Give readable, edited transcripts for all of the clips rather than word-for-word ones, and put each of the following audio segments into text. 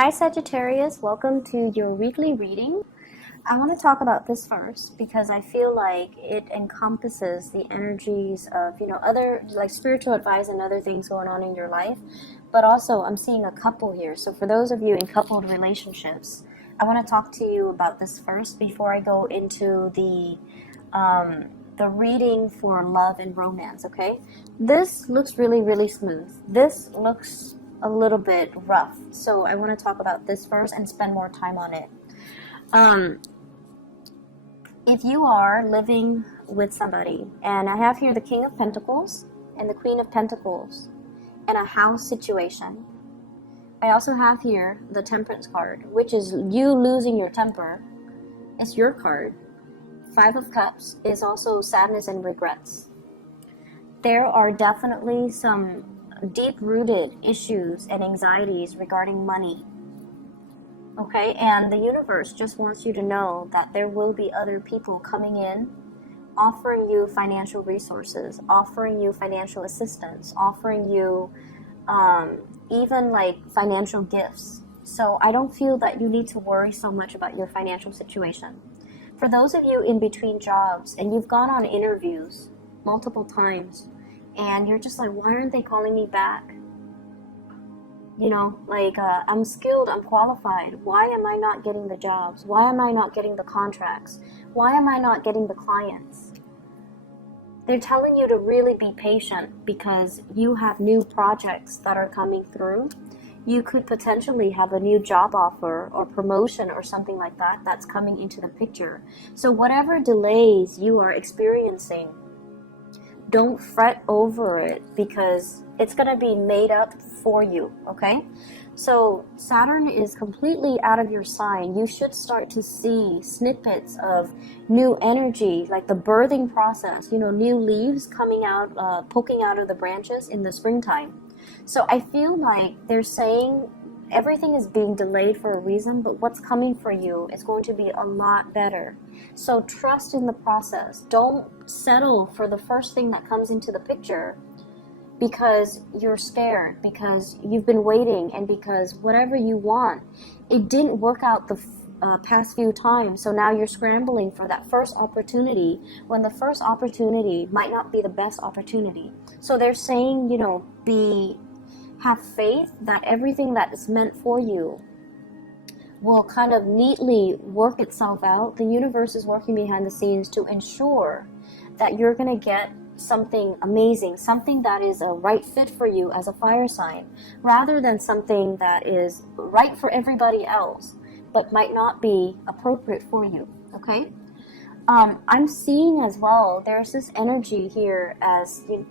Hi Sagittarius, welcome to your weekly reading. I want to talk about this first because I feel like it encompasses the energies of, other like spiritual advice and other things going on in your life. But also I'm seeing a couple here. So for those of you in coupled relationships, I want to talk to you about this first before I go into the reading for love and romance, okay? This looks really, really smooth. This looks a little bit rough. So I want to talk about this first and spend more time on it. If you are living with somebody, and I have here the King of Pentacles and the Queen of Pentacles in a house situation. I also have here the Temperance card, which is you losing your temper. It's your card. Five of Cups is also sadness and regrets. There are definitely some deep-rooted issues and anxieties regarding money. Okay, and the universe just wants you to know that there will be other people coming in, offering you financial resources, offering you financial assistance, offering you even like financial gifts. So I don't feel that you need to worry so much about your financial situation. For those of you in between jobs and you've gone on interviews multiple times and you're just like, why aren't they calling me back? I'm skilled, I'm qualified. Why am I not getting the jobs? Why am I not getting the contracts? Why am I not getting the clients? They're telling you to really be patient because you have new projects that are coming through. You could potentially have a new job offer or promotion or something like that that's coming into the picture. So whatever delays you are experiencing, don't fret over it because it's going to be made up for you, okay? So Saturn is completely out of your sign. You should start to see snippets of new energy, like the birthing process, new leaves coming out, poking out of the branches in the springtime. So I feel like they're saying everything is being delayed for a reason, but what's coming for you is going to be a lot better. So trust in the process. Don't settle for the first thing that comes into the picture because you're scared, because you've been waiting, and because whatever you want, it didn't work out the past few times. So now you're scrambling for that first opportunity when the first opportunity might not be the best opportunity. So they're saying, have faith that everything that is meant for you will kind of neatly work itself out. The universe is working behind the scenes to ensure that you're going to get something amazing, something that is a right fit for you as a fire sign, rather than something that is right for everybody else, but might not be appropriate for you, okay? I'm seeing as well, there's this energy here as to,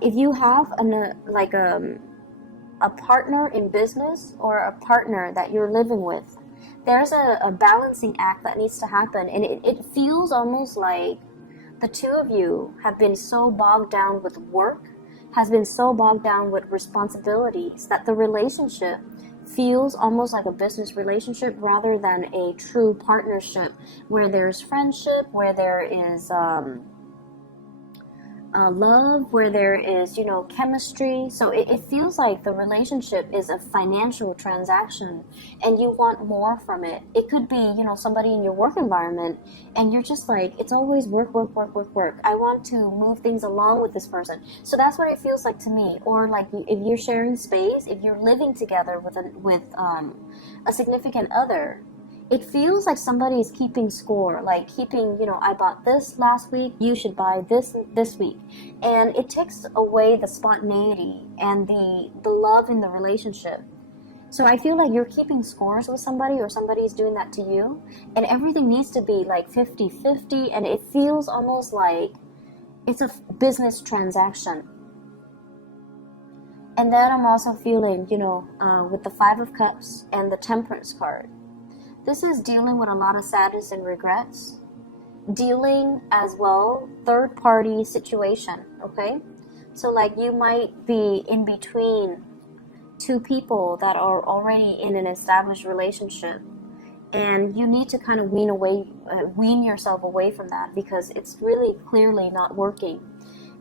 if you have a partner in business or a partner that you're living with, there's a balancing act that needs to happen, and it feels almost like the two of you have been so bogged down with work, has been so bogged down with responsibilities that the relationship feels almost like a business relationship rather than a true partnership where there's friendship, where there is love, where there is, chemistry. So it feels like the relationship is a financial transaction and you want more from it. It could be, somebody in your work environment and you're just like, it's always work, work, work, work, work. I want to move things along with this person. So that's what it feels like to me. Or like if you're sharing space, if you're living together with a significant other, it feels like somebody is keeping score, like keeping, I bought this last week, you should buy this week. And it takes away the spontaneity and the love in the relationship. So I feel like you're keeping scores with somebody or somebody's doing that to you. And everything needs to be like 50-50. And it feels almost like it's a business transaction. And then I'm also feeling, with the Five of Cups and the Temperance card. This is dealing with a lot of sadness and regrets. Dealing as well, third-party situation, okay? So like you might be in between two people that are already in an established relationship. And you need to kind of wean yourself away from that because it's really clearly not working.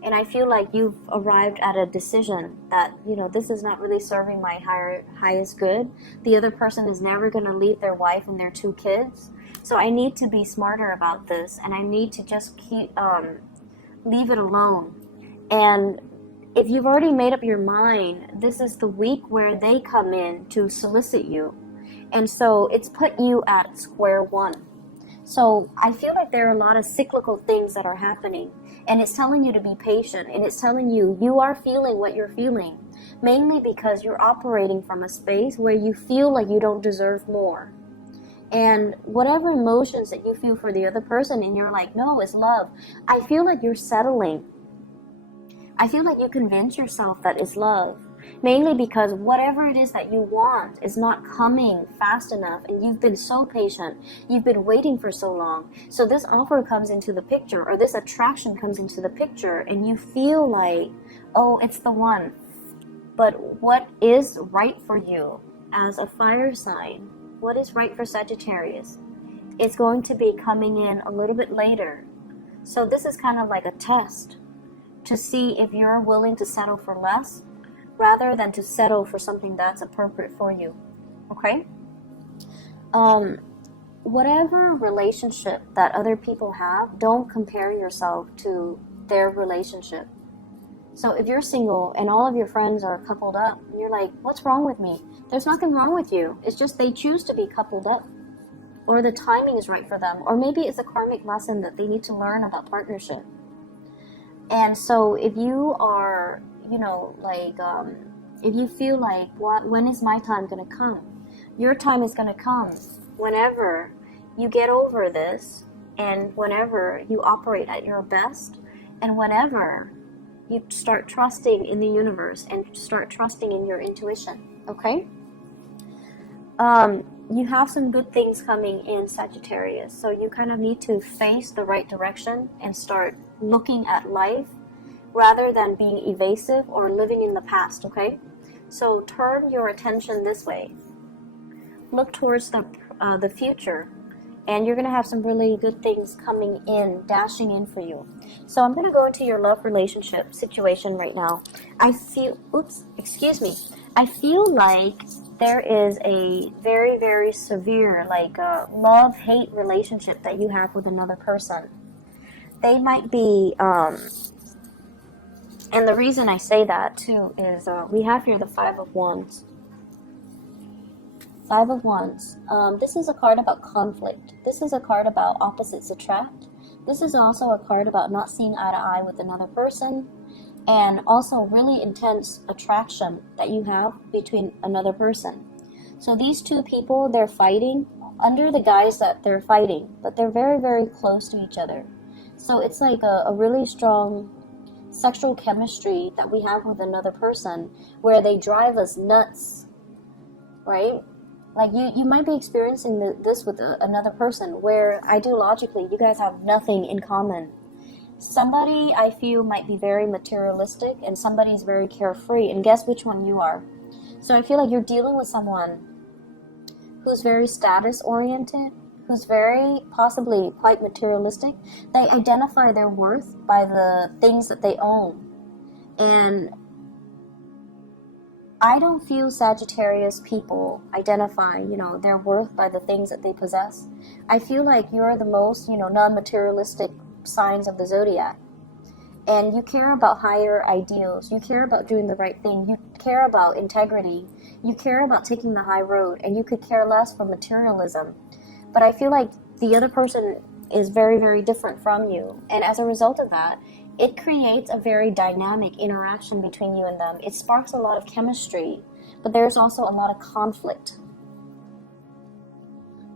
And I feel like you've arrived at a decision that, you know, this is not really serving my highest good. The other person is never going to leave their wife and their 2 kids. So I need to be smarter about this, and I need to just leave it alone. And if you've already made up your mind, this is the week where they come in to solicit you. And so it's put you at square one. So I feel like there are a lot of cyclical things that are happening, and it's telling you to be patient, and it's telling you you are feeling what you're feeling, mainly because you're operating from a space where you feel like you don't deserve more. And whatever emotions that you feel for the other person, and you're like, no, it's love, I feel like you're settling. I feel like you convince yourself that it's love, mainly because whatever it is that you want is not coming fast enough, and you've been so patient, you've been waiting for so long. So this offer comes into the picture, or this attraction comes into the picture, and you feel like, oh, it's the one. But what is right for you as a fire sign? What is right for Sagittarius? It's going to be coming in a little bit later. So this is kind of like a test to see if you're willing to settle for less rather than to settle for something that's appropriate for you. Okay? Whatever relationship that other people have, don't compare yourself to their relationship. So if you're single and all of your friends are coupled up, you're like, what's wrong with me? There's nothing wrong with you. It's just they choose to be coupled up, or the timing is right for them, or maybe it's a karmic lesson that they need to learn about partnership. And so if you are, you know, like, if you feel like, when is my time going to come? Your time is going to come whenever you get over this, and whenever you operate at your best, and whenever you start trusting in the universe and start trusting in your intuition. Okay? You have some good things coming in, Sagittarius, so you kind of need to face the right direction and start looking at life rather than being evasive or living in the past. Okay? So turn your attention this way. Look towards the future, and you're going to have some really good things coming in, dashing in for you. So I'm going to go into your love relationship situation right now. I feel like there is a very, very severe, like, love-hate relationship that you have with another person. They might be, and the reason I say that too is we have here the Five of Wands. Five of Wands. This is a card about conflict. This is a card about opposites attract. This is also a card about not seeing eye to eye with another person, and also really intense attraction that you have between another person. So these two people, they're fighting under the guise that they're fighting, but they're very, very close to each other. So it's like a really strong sexual chemistry that we have with another person, where they drive us nuts, right? Like you might be experiencing this with another person, where ideologically you guys have nothing in common. Somebody, I feel, might be very materialistic, and somebody's very carefree, and guess which one you are. So I feel like you're dealing with someone who's very status oriented, who's very possibly quite materialistic. They identify their worth by the things that they own. And I don't feel Sagittarius people identify, their worth by the things that they possess. I feel like you're the most, non-materialistic signs of the zodiac. And you care about higher ideals. You care about doing the right thing. You care about integrity. You care about taking the high road. And you could care less for materialism. But I feel like the other person is very, very different from you. And as a result of that, it creates a very dynamic interaction between you and them. It sparks a lot of chemistry, but there's also a lot of conflict.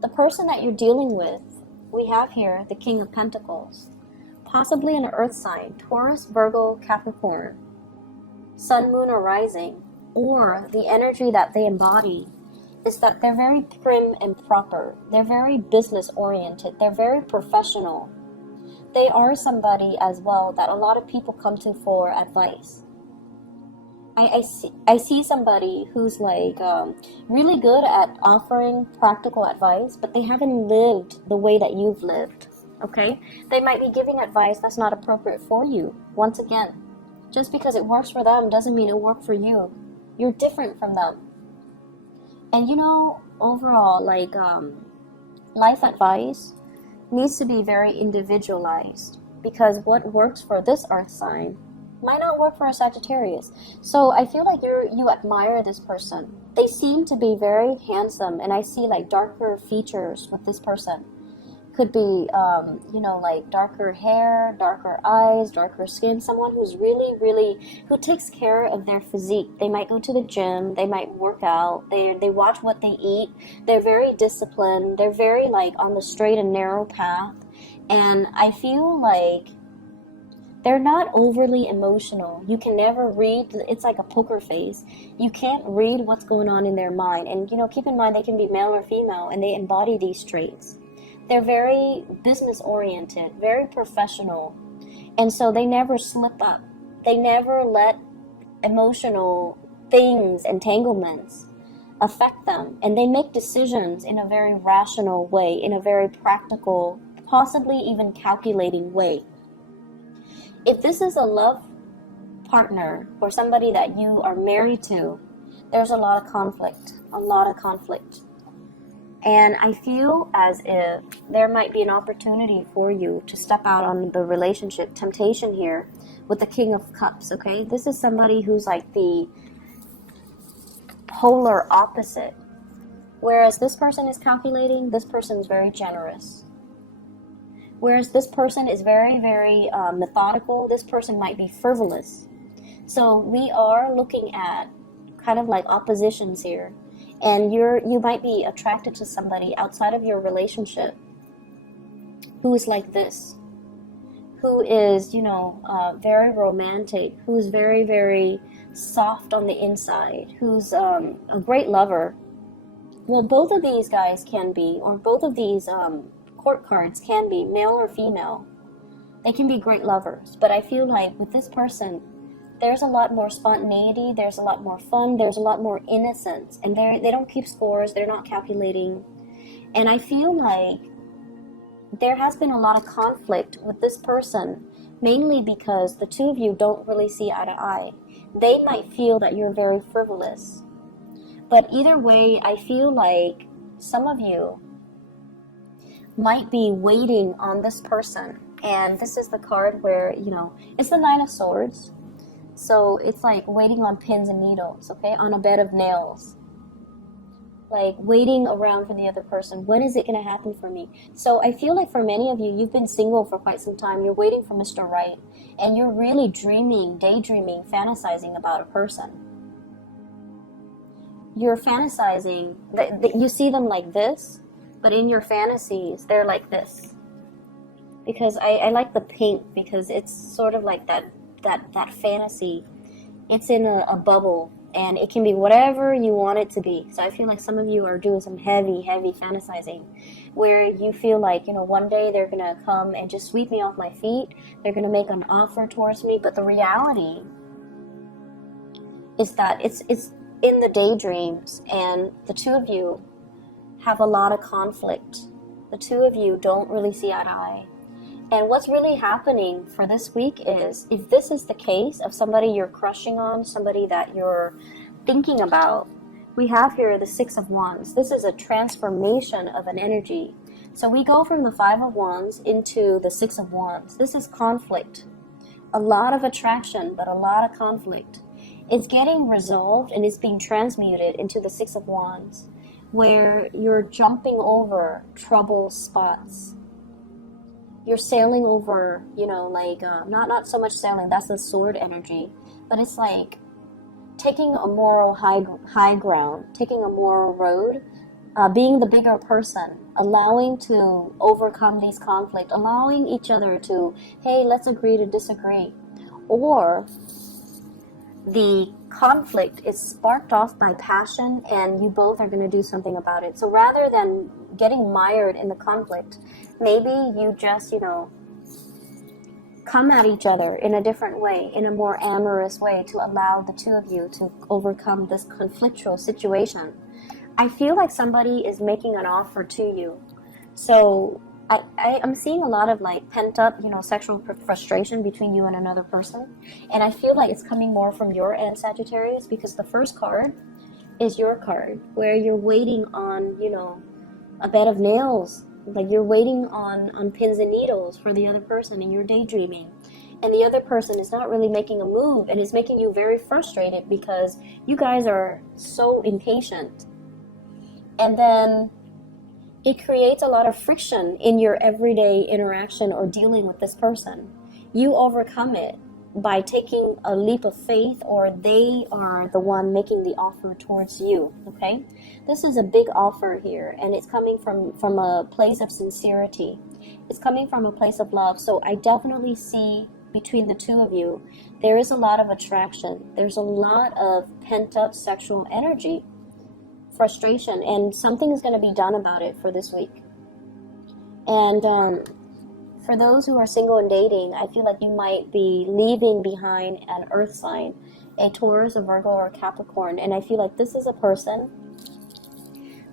The person that you're dealing with, we have here the King of Pentacles, possibly an earth sign, Taurus, Virgo, Capricorn, Sun, Moon, or Rising, or the energy that they embody is that they're very prim and proper. They're very business oriented. They're very professional. They are somebody as well that a lot of people come to for advice. I see somebody who's like really good at offering practical advice, but they haven't lived the way that you've lived. okay? They might be giving advice that's not appropriate for you. Once again, just because it works for them doesn't mean it worked for you. You're different from them. And you know, overall, like, life advice needs to be very individualized, because what works for this earth sign might not work for a Sagittarius. So I feel like you admire this person. They seem to be very handsome, and I see like darker features with this person. Could be, you know, like darker hair, darker eyes, darker skin, someone who's who takes care of their physique. They might go to the gym, they might work out, they watch what they eat, they're very disciplined, they're very like on the straight and narrow path, and I feel like they're not overly emotional. You can never read, it's like a poker face. You can't read what's going on in their mind, and you know, keep in mind they can be male or female, and they embody these traits. They're very business-oriented, very professional, and so they never slip up. They never let emotional things, entanglements, affect them, and they make decisions in a very rational way, in a very practical, possibly even calculating way. If this is a love partner or somebody that you are married to, there's a lot of conflict, And I feel as if there might be an opportunity for you to step out on the relationship temptation here with the King of Cups, okay? This is somebody who's like the polar opposite. Whereas this person is calculating, this person is very generous. Whereas this person is very, very methodical, this person might be frivolous. So we are looking at kind of like oppositions here. And you might be attracted to somebody outside of your relationship who is like this, who is, you know, very romantic, who's very, very soft on the inside, who's a great lover. Well, both of these guys can be, or both of these court cards can be male or female. They can be great lovers, but I feel like with this person, there's a lot more spontaneity, there's a lot more fun, there's a lot more innocence, and they don't keep scores, they're not calculating. And I feel like there has been a lot of conflict with this person, mainly because the two of you don't really see eye to eye. They might feel that you're very frivolous. But either way, I feel like some of you might be waiting on this person. And this is the card where, you know, it's the Nine of Swords. So it's like waiting on pins and needles, okay, on a bed of nails. Like waiting around for the other person. When is it going to happen for me? So I feel like for many of you, you've been single for quite some time. You're waiting for Mr. Right. And you're really dreaming, daydreaming, fantasizing about a person. You're fantasizing. You see them like this, but in your fantasies, they're like this. Because I like the pink, because it's sort of like that fantasy. It's in a bubble, and it can be whatever you want it to be. So I feel like some of you are doing some heavy fantasizing, where you feel like, you know, one day they're gonna come and just sweep me off my feet. They're gonna make an offer towards me, but the reality is that it's in the daydreams, and the two of you have a lot of conflict. The two of you don't really see eye to eye. And what's really happening for this week is, if this is the case of somebody you're crushing on, somebody that you're thinking about, we have here the Six of Wands. This is a transformation of an energy. So we go from the Five of Wands into the Six of Wands. This is conflict. A lot of attraction, but a lot of conflict. It's getting resolved and it's being transmuted into the Six of Wands, where you're jumping over trouble spots. You're sailing over, you know, like, not so much sailing, that's the sword energy, but it's like taking a moral high ground, taking a moral road, being the bigger person, allowing to overcome these conflicts, allowing each other to, hey, let's agree to disagree. Or the conflict is sparked off by passion, and you both are going to do something about it. So rather than getting mired in the conflict, maybe you just, you know, come at each other in a different way, in a more amorous way, to allow the two of you to overcome this conflictual situation. I feel like somebody is making an offer to you. So I'm seeing a lot of like pent up, sexual frustration between you and another person. And I feel like it's coming more from your end, Sagittarius, because the first card is your card where you're waiting on, a bed of nails. Like you're waiting on pins and needles for the other person and you're daydreaming. And the other person is not really making a move and is making you very frustrated because you guys are so impatient. And then it creates a lot of friction in your everyday interaction or dealing with this person. You overcome it by taking a leap of faith, or they are the one making the offer towards you, okay? This is a big offer here, and it's coming from a place of sincerity. It's coming from a place of love. So I definitely see between the two of you, there is a lot of attraction. There's a lot of pent-up sexual energy, frustration, and something is going to be done about it for this week. And for those who are single and dating, I feel like you might be leaving behind an earth sign, a Taurus, a Virgo, or a Capricorn. And I feel like this is a person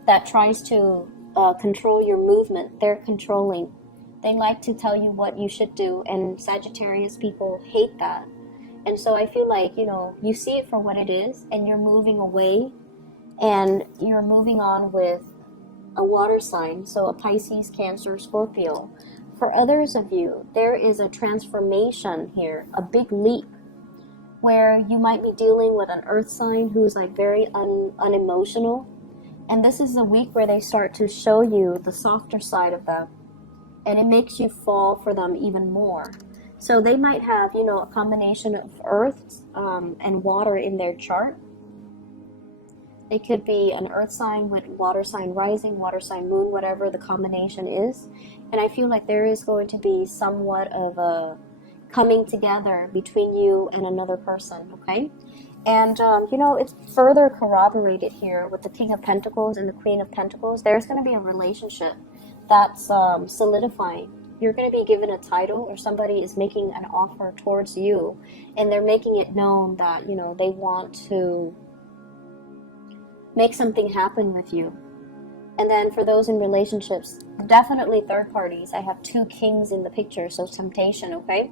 that tries to control your movement. They're controlling. They like to tell you what you should do, and Sagittarius people hate that. And so I feel like, you see it for what it is, and you're moving away, and you're moving on with a water sign, so a Pisces, Cancer, Scorpio. For others of you, there is a transformation here, a big leap, where you might be dealing with an earth sign who's like very unemotional. And this is a week where they start to show you the softer side of them. And it makes you fall for them even more. So they might have, a combination of earth and water in their chart. It could be an earth sign with water sign rising, water sign moon, whatever the combination is. And I feel like there is going to be somewhat of a coming together between you and another person, okay? And, it's further corroborated here with the King of Pentacles and the Queen of Pentacles. There's going to be a relationship that's solidifying. You're going to be given a title, or somebody is making an offer towards you, and they're making it known that, they want to make something happen with you. And then for those in relationships, definitely third parties. I have 2 kings in the picture, so temptation, okay?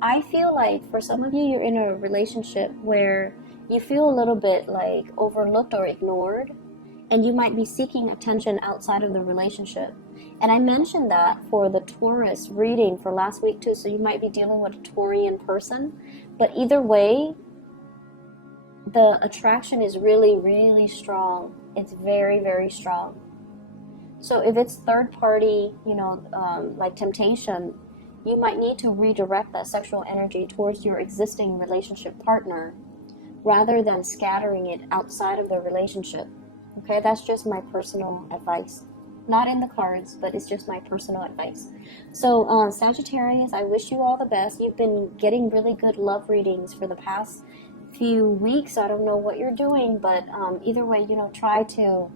I feel like for some of you, you're in a relationship where you feel a little bit like overlooked or ignored, and you might be seeking attention outside of the relationship. And I mentioned that for the Taurus reading for last week too, so you might be dealing with a Taurian person. But either way, the attraction is really, really strong. It's very, very strong. So if it's third party, like temptation, you might need to redirect that sexual energy towards your existing relationship partner rather than scattering it outside of the relationship. Okay, that's just my personal advice. Not in the cards, but it's just my personal advice. So Sagittarius, I wish you all the best. You've been getting really good love readings for the past few weeks. I don't know what you're doing, but either way, try to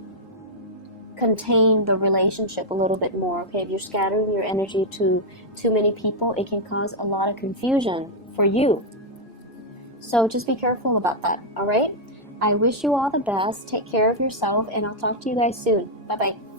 contain the relationship a little bit more. Okay, if you're scattering your energy to too many people, it can cause a lot of confusion for you. So just be careful about that. All right, I wish you all the best. Take care of yourself, and I'll talk to you guys soon. Bye bye.